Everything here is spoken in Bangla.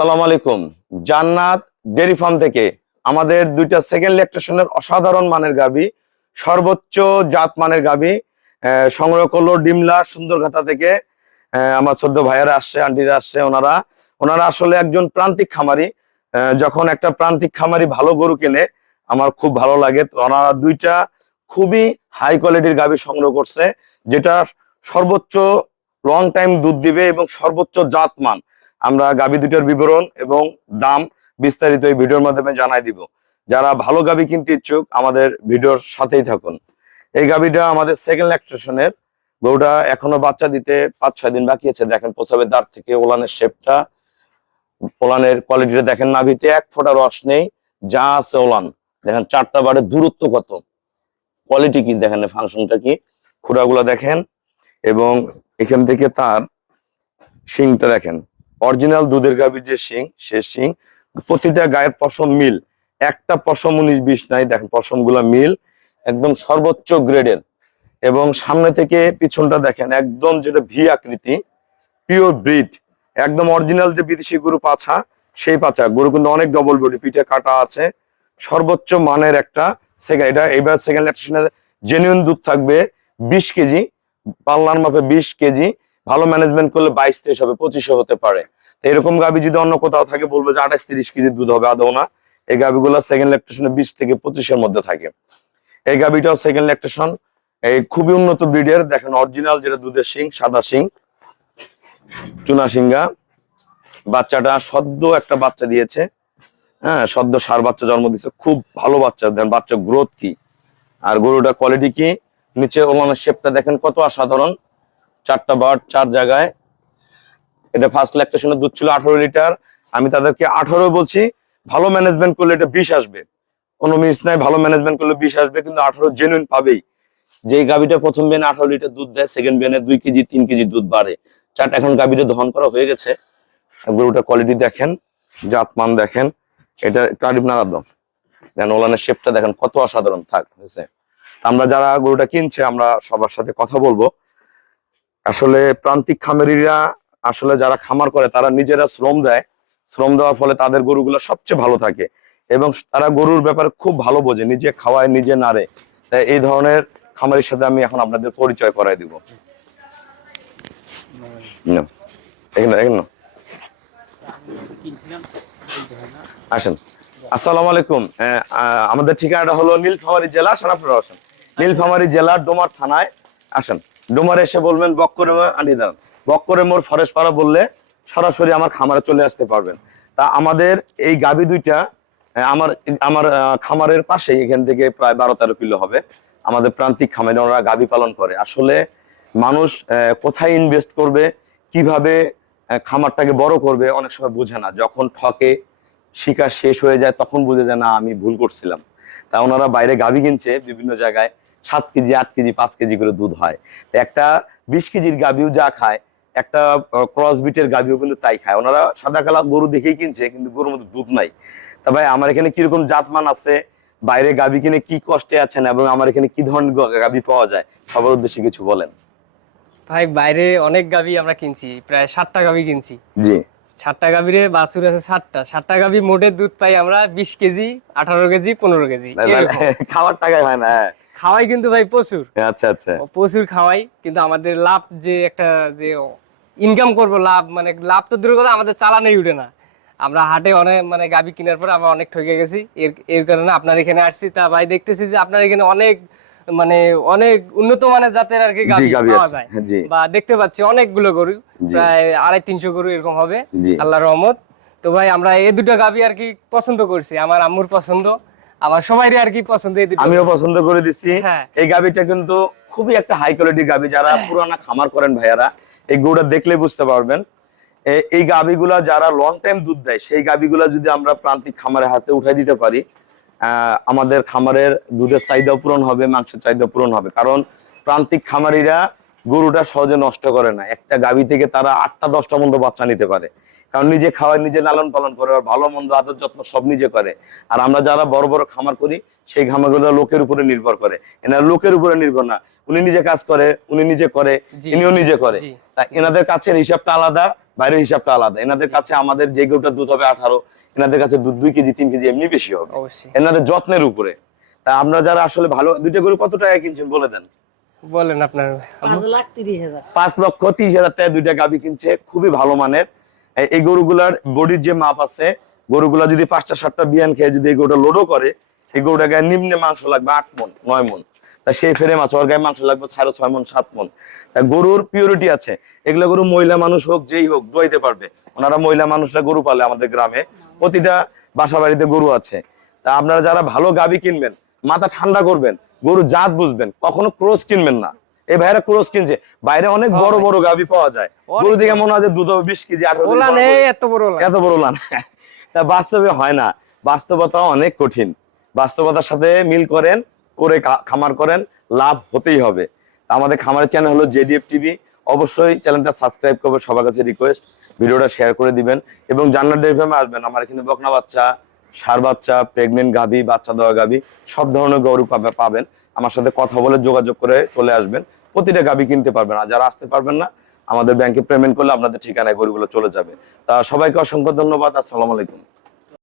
আসসালামু আলাইকুম। জান্নাত ডেইরি ফার্ম থেকে আমাদের দুইটা সেকেন্ড ল্যাকটেশনের অসাধারণ মানের গাভী, সর্বোচ্চ জাত মানের গাভী সংগ্রহ করলো ডিমলা সুন্দরঘাটা থেকে। আমার ছোট্ট ভাইয়ারা আসছে, আন্টিরা আসছে। ওনারা ওনারা আসলে একজন প্রান্তিক খামারি। যখন একটা প্রান্তিক খামারি ভালো গরু কেনে আমার খুব ভালো লাগে। তো ওনারা দুইটা খুবই হাই কোয়ালিটির গাভী সংগ্রহ করছে, যেটা সর্বোচ্চ লং টাইম দুধ দিবে এবং সর্বোচ্চ জাত মান। আমরা গাভী দুইটার বিবরণ এবং দাম বিস্তারিত এই ভিডিওর মাধ্যমে জানাই দিব। যারা ভালো গাভী কিনতে ইচ্ছুক আমাদের ভিডিওর সাথেই থাকুন। এই গাভীটা আমাদের সেকেন্ড ল্যাকটেশনের। গরুটা এখনো বাচ্চা দিতে 5-6 দিন বাকি আছে। দেখেন প্রসবের দাঁত থেকে ওলানের শেপটা, ওলানের কোয়ালিটিটা দেখেন। নাভিতে এক ফোঁটা রস নেই, যা আছে ওলান। দেখেন চারটা বারের দূরত্ব কত, কোয়ালিটি কি দেখেন, ফাংশনটা কি, খুঁড়াগুলো দেখেন। এবং এখান থেকে তার শিংটা দেখেন, অরিজিনাল দুধের গাভীর যে শিং, সে শিং। প্রতিটা গায়ের পশম মিল, একটা পশম 19-20 নাই। দেখেন পশম গুলা মিল, একদম সর্বোচ্চ গ্রেডের। এবং সামনে থেকে পিছনটা দেখেন, একদম যেটা ভি আকৃতি, পিওর ব্রিড, একদম অরিজিনাল যে বিদেশি গরু পাছা, সেই পাছা। গরু কিন্তু অনেক ডবল বডি, পিঠে কাটা আছে, সর্বোচ্চ মানের একটা সেকেন্ড। এটা এবার সেকেন্ড ল্যাকটেশনে জেনুইন দুধ থাকবে 20 কেজি, পাল্লার মাপে 20 কেজি। ভালো ম্যানেজমেন্ট করলে 22-23 হবে, 25 হতে পারে। এরকম গাভী যদি অন্য কোথাও থাকে বলবো যে 28-30 কেজি দুধ হবে, আদৌ না। এই গাভীগুলো সেকেন্ড ল্যাকটেশনে 20 থেকে 25-এর মধ্যে থাকে। এই গাভীটাও সেকেন্ড ল্যাকটেশন, এই খুবই উন্নত ব্রিডের। দেখেন অরিজিনাল যেটা দুধের শিং, সাদা শিং, চুনা সিংগা। বাচ্চাটা সদ্য একটা বাচ্চা দিয়েছে, হ্যাঁ সদ্য ষাঁড় বাচ্চা জন্ম দিয়েছে, খুব ভালো বাচ্চা। দেন বাচ্চা গ্রোথ কি, আর গরুটা কোয়ালিটি কি। নিচে ওলানের শেপটা দেখেন কত অসাধারণ, চারটা বার্ড 4 জায়গায়। এটা ফার্স্ট ল্যাকটেশনের দুধ ছিল 18 লিটার। আমি তাদেরকে 18 বলছি, ভালো ম্যানেজমেন্ট করলে এটা 20 আসবে, কোনো মিস নাই। ভালো ম্যানেজমেন্ট করলে 20 আসবে, কিন্তু 18 জেনুইন পাবেই। যে গাভীটা প্রথম বিয়ানে 18 লিটার দুধ দেয়, সেকেন্ড বিয়ানে 2 কেজি 3 কেজি দুধ বাড়ে। চারটা এখন গাভীটা দহন করা হয়ে গেছে। গরুটা কোয়ালিটি দেখেন, জাতমান দেখেন। এটা কারিব নারাদ দেন, ওলানের শেপটা দেখেন কত অসাধারণ থাক হয়েছে। আমরা যারা গরুটা কিনছে আমরা সবার সাথে কথা বলবো। আসলে প্রান্তিক খামারিরা, আসলে যারা খামার করে তারা নিজেরা শ্রম দেয়। শ্রম দেওয়ার ফলে তাদের গরুগুলো সবচেয়ে ভালো থাকে এবং তারা গরুর ব্যাপারে খুব ভালো বোঝে, নিজে খাওয়ায় নিজে নাড়ে। তাই এই ধরনের খামারির সাথে আমি এখন আপনাদের পরিচয় করাই দিব। আসেন, আসসালামু আলাইকুম। আমাদের ঠিকানাটা হলো নীলফামারী জেলা, সারাপুর আসেন, নীলফামারী জেলার ডোমার থানায় আসেন। ডোমারে এসে বলবেন বক্করে আনি দাঁড়ান, বক্করে মোর ফরেস্ট পাড়া বললে সরাসরি আমার খামারে চলে আসতে পারবেন। তা আমাদের এই গাভী দুইটা আমার আমার খামারের পাশে, এখান থেকে প্রায় 12-13 কিলো হবে। আমাদের প্রান্তিক খামারে ওরা গাভী পালন করে। আসলে মানুষ কোথায় ইনভেস্ট করবে, কিভাবে খামারটাকে বড় করবে, অনেক সময় বুঝে না। যখন ঠকে, শিকার শেষ হয়ে যায়, তখন বুঝে যায় না আমি ভুল করছিলাম। তা ওনারা বাইরে গাভী কিনছে বিভিন্ন জায়গায়, 7 কেজি 8 কেজি 5 কেজি করে দুধ হয়। একটা 20 কেজির গাভীও যা খায়, একটা ক্রস বিটের গাভীও কিন্তু তাই খায়। ওনারা সাদা কালা গরু দেখেই কিনছে, কিন্তু গরুর মধ্যে দুধ নাই। তা ভাই আমার এখানে কিরকম জাতমান আছে, বাইরে গাভী কিনে কি কষ্টে আছেন, এবং আমার এখানে কি ধরনের গাভী পাওয়া যায়, সবার উদ্দেশ্যে কিছু বলেন। ভাই বাইরে অনেক গাভী আমরা কিনছি, প্রায় 7টা গাভী কিনছি। জি, 7টা গাভীরে বাছুর আছে 7টা গাভী মোটের দুধ পাই আমরা 20 কেজি 18 কেজি 15 কেজি। খাওয়ার টাকায় হয় না। খাওয়াই কিন্তু ভাই প্রচুর, আচ্ছা আচ্ছা, প্রচুর খাওয়াই। কিন্তু আমাদের লাভ যে একটা যে ইনকাম করব, লাভ মানে লাভ তো দূরের কথা, আমাদের চালানেই উঠে না। আমরা হাটে অনেক মানে গাভী কেনার পর আমরা অনেক ঠকে গেছি। এর কারণে আপনার এখানে আসছি। তা ভাই দেখতেছি যে আপনার এখানে অনেক মানে অনেক উন্নত মানের জাতের আর কি গাভী পাওয়া যায়, বা দেখতে পাচ্ছি অনেকগুলো গরু, প্রায় 250-300 গরু এরকম হবে আল্লাহর রহমত। তো ভাই আমরা এই দুটো গাভী আর কি পছন্দ করছি, আমার আম্মুর পছন্দ, আমার সবাইরই আর কি পছন্দ। আমিও পছন্দ করে দিচ্ছি। এই গাভীটা কিন্তু খুবই একটা হাই কোয়ালিটির গাভী। যারা পুরানা খামার করেন ভাইয়ারা, এই গরুটা দেখলে বুঝতে পারবেন। এই গাভীগুলা যারা লং টাইম দুধ দেয়, সেই গাভীগুলা যদি আমরা প্রান্তিক খামারের হাতে উঠাই দিতে পারি, আমাদের খামারের দুধের চাহিদা পূরণ হবে, মাংসের চাহিদা পূরণ হবে। কারণ প্রান্তিক খামারিরা গরুটা সহজে নষ্ট করে না। একটা গাভী থেকে তারা 8টা-10টা মতো বাচ্চা নিতে পারে, কারণ নিজে খাওয়ায়, নিজে লালন পালন করে, আর ভালো মন্দ আদর যত্ন সব নিজে করে। আর আমরা যারা বড় বড় খামার করি, সেই খামারগুলো লোকের উপরে নির্ভর করে। এনারা লোকের উপরে নির্ভর না, উনি নিজে কাজ করে, উনি নিজে করে, ইনিও নিজে করে। তা এনাদের কাছের হিসাবটা আলাদা, বাইরের হিসাবটা আলাদা। এনাদের কাছে আমাদের যে গরুটার দুধ হবে 18, এনাদের কাছে দুধ 2 কেজি 3 কেজি এমনি বেশি হবে, অবশ্যই। এনাদের যত্নের উপরে। তা আপনারা যারা আসলে ভালো, দুইটা গরু কত টাকা কিনছেন বলে দেন। বলেন আপনার। 5,30,000। 5,30,000 টাকা দুইটা গাবি কিনছে, খুবই ভালো মানের। এই গরুগুলার বডির যে মাপ আছে, গরুগুলা যদি 5টা 7টা বিয়ান খেয়ে যদি এই গরুটা লোডও করে, সেই গরুটা গায়ে নিম্নে মাংস লাগবে 8 মণ 9 মণ। তা সেই ফেরে মাছ ওর গায়ে মাংস লাগবে 6.5 মণ 7 মণ। তা গরুর পিউরিটি আছে। এগুলো গরু মহিলা মানুষ হোক যেই হোক দোয়াইতে পারবে। ওনারা মহিলা মানুষরা গরু পালে আমাদের গ্রামে, প্রতিটা বাসা বাড়িতে গরু আছে। তা আপনারা যারা ভালো গাবি কিনবেন, মাথা ঠান্ডা করবেন, গরু জাত বুঝবেন, কখনো ক্রস কিনবেন না। এই ভাইরা ক্রস কিনছে, বাইরে অনেক বড় বড় গাবি পাওয়া যায়, গরু দেখে মনে হয় যে দুধ হবে 20 কেজি 18 ওলা কেজি, নেই, এত বড় ওলা। এত বড় লান। তা বাস্তবে হয় না, বাস্তবতা অনেক কঠিন। বাস্তবতার সাথে মিল করেন, করে খামার করেন, লাভ হতেই হবে। তা আমাদের খামারের চ্যানেল হলো জেডিএফ টিভি, অবশ্যই চ্যানেলটা সাবস্ক্রাইব করবে, সবার কাছে রিকোয়েস্ট, ভিডিওটা শেয়ার করে দিবেন। এবং জান্নাত ডেইরি ফার্মে আসবেন, আমার এখানে বকনা বাচ্চা, ষাঁড় বাচ্চা, প্রেগনেন্ট গাভী, বাচ্চা দেওয়া গাভী, সব ধরনের গরু পাবেন। আমার সাথে কথা বলে যোগাযোগ করে চলে আসবেন, প্রতিটা গাভী কিনতে পারবেন। আর যারা আসতে পারবেন না, আমাদের ব্যাংকে পেমেন্ট করলে আপনাদের ঠিকানায় গরুগুলো চলে যাবে। তা সবাইকে অসংখ্য ধন্যবাদ। আসসালামু আলাইকুম।